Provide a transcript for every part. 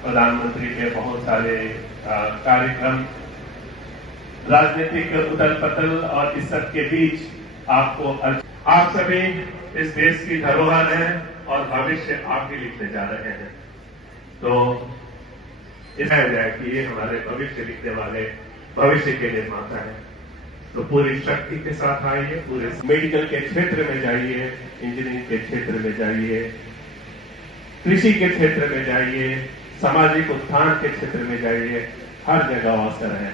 प्रधानमंत्री के बहुत सारे कार्यक्रम राजनीतिक उथल पथल और इस सब के बीच आपको आप सभी इस देश की धरोहर हैं और भविष्य आप भी लिखने जा रहे हैं। तो ऐसा जाए कि ये हमारे भविष्य लिखने वाले भविष्य के निर्माता हैं। तो पूरी शक्ति के साथ आइए, पूरे मेडिकल के क्षेत्र में जाइए, इंजीनियरिंग के क्षेत्र में जाइए, कृषि के क्षेत्र में जाइए, सामाजिक उत्थान के क्षेत्र में जाइए, हर जगह अवसर है।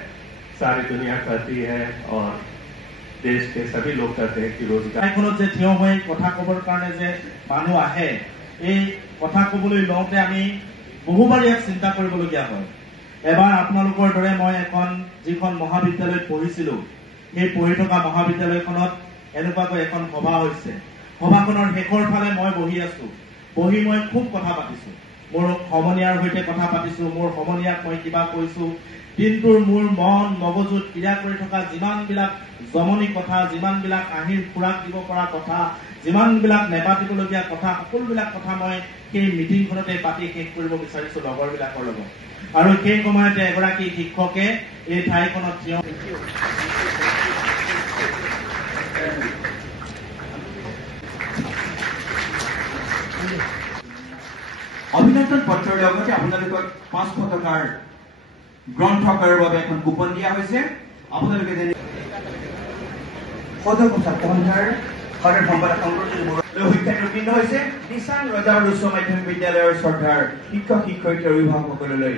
सारी दुनिया करती है और देश के सभी लोग कहते हैं कि रोजगार থিয় হৈ কথা কবৰ কাৰণে যে মানুহ আহে, এই কথা কবলৈ লওঁতে আমি বহুবাৰ ইয়াক চিন্তা কৰিবলগীয়া হয়। এবাৰ আপোনালোকৰ দৰে মই যিখন মহাবিদ্যালয়ত পঢ়িছিলো, সেই পঢ়ি থকা মহাবিদ্যালয়খনত এনেকুৱাকৈ এখন সভা হৈছে। সভাখনৰ শেষৰ ফালে মই বহি আছো। বহি মই খুব কথা পাতিছো, মোৰ সমনীয়াৰ সৈতে কথা পাতিছো, মোৰ সমনীয়াক মই কিবা কৈছো। দিনটোৰ মোৰ মন মগজুত ক্ৰিয়া কৰি থকা যিমানবিলাক জমনি কথা, যিমানবিলাক আহিৰ খুৰাক দিব পৰা কথা, যিমানবিলাক নেপাতিবলগীয়া কথা, সকলোবিলাক কথা মই সেই মিটিংখনতে পাতি শেষ কৰিব বিচাৰিছো লগৰবিলাকৰ লগত। আৰু সেই সময়তে এগৰাকী শিক্ষকে এই ঠাইখনত থিয় অভিনন্দন পত্ৰৰ লগতে আপোনালোকক 500 টকাৰ গ্ৰন্থকাৰৰ বাবে এখন কুপন দিয়া হৈছে। আপোনালোকে সদক ছাত্ৰসন্থাৰ সদৰ সম্পাদক শিক্ষানুবৃন্দ হৈছে দিচাং ৰজাবাৰ উচ্চ মাধ্যমিক বিদ্যালয়ৰ শ্ৰদ্ধাৰ শিক্ষক শিক্ষয়িত্ৰী অভিভাৱকসকললৈ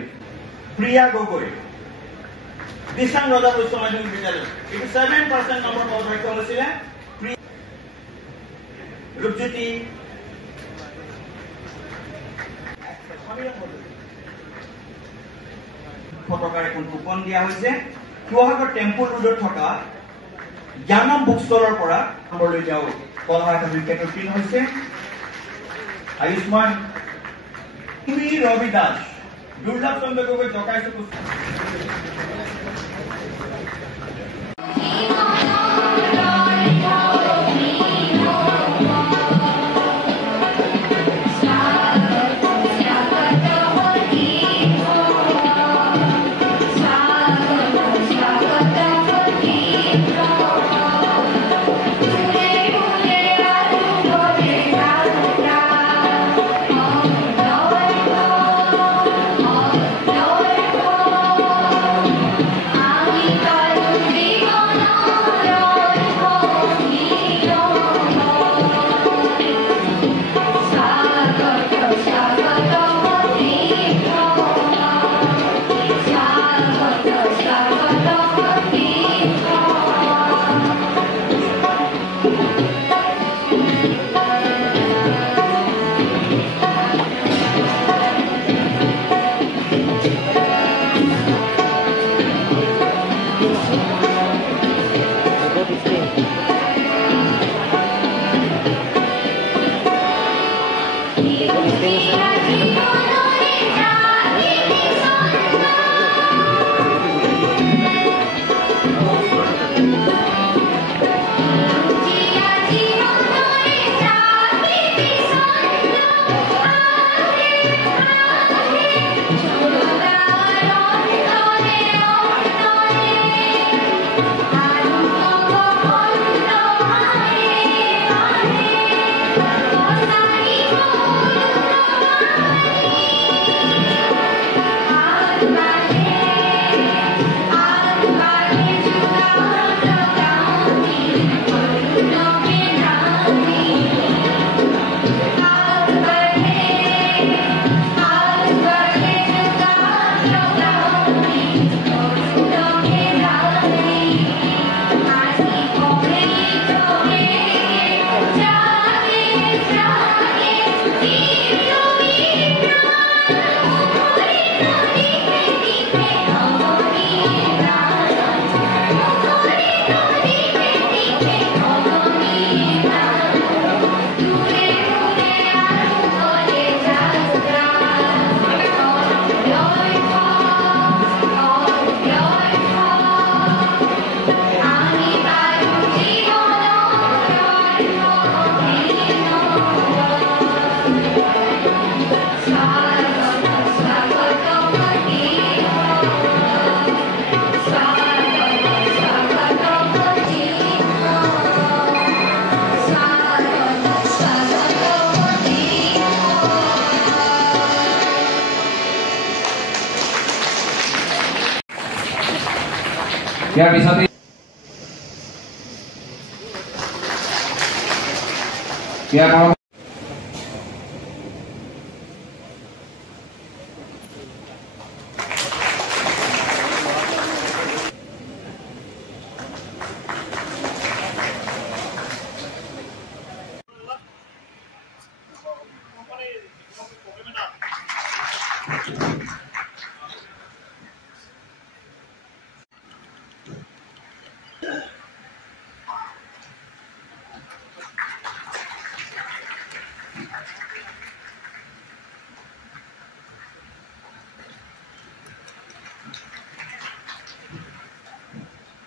প্ৰিয়া গগৈ, দিচাং ৰজাবাৰ উচ্চ মাধ্যমিক বিদ্যালয় 7% নম্বৰ পাব সক্ষম হৈছিলে। ৰূপজ্যোতি টকাৰ এখন কুপন দিয়া হৈছে। শিৱসাগৰ টেম্পল ৰোডত থকা জ্ঞানম বুক ষ্টলৰ পৰা নম্বৰলৈ যাও কলহা এটা উইকেট উত্তীৰ্ণ হৈছে। আয়ুষ্মান ৰবি দাস, দুৰ্লভ চন্দ্ৰ গগৈ জকাইছো। Thank you. ইয়াৰ পিছতে ইয়াৰ পৰৱৰ্তী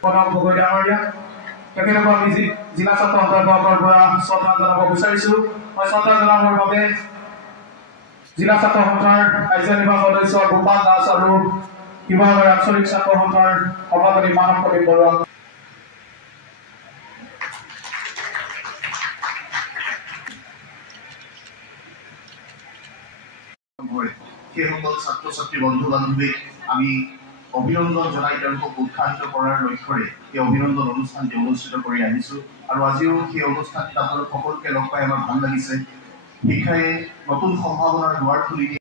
প্ৰণৱ গগৈ ডাঙৰীয়া তেখেতক আমি জিলা ছাত্ৰ সন্থাৰ পৰা শ্ৰদ্ধা জনাব বিচাৰিছো। মই শ্ৰদ্ধা জনাবৰ বাবে জিলা ছাত্ৰ সন্থাৰ কাৰ্যনিৰ্বাহক সদস্য গোপাল দাস আৰু শিৱসাগৰ আঞ্চলিক ছাত্ৰ সন্থাৰ সভাপতি মানৱ প্ৰদীপ বৰুৱা। সেই সকল ছাত্ৰ ছাত্ৰী বন্ধু বান্ধৱীক আমি অভিনন্দন জনাই তেওঁলোকক উৎসাহিত কৰাৰ লক্ষ্যৰে এই অভিনন্দন অনুষ্ঠানটি অনুষ্ঠিত কৰি আহিছো আৰু আজিও সেই অনুষ্ঠানটিত আপোনালোক সকলোকে লগ পাই আমাৰ ভাল লাগিছে। শিক্ষাই নতুন সম্ভাৱনাৰ দুৱাৰ খুলি দিয়ে।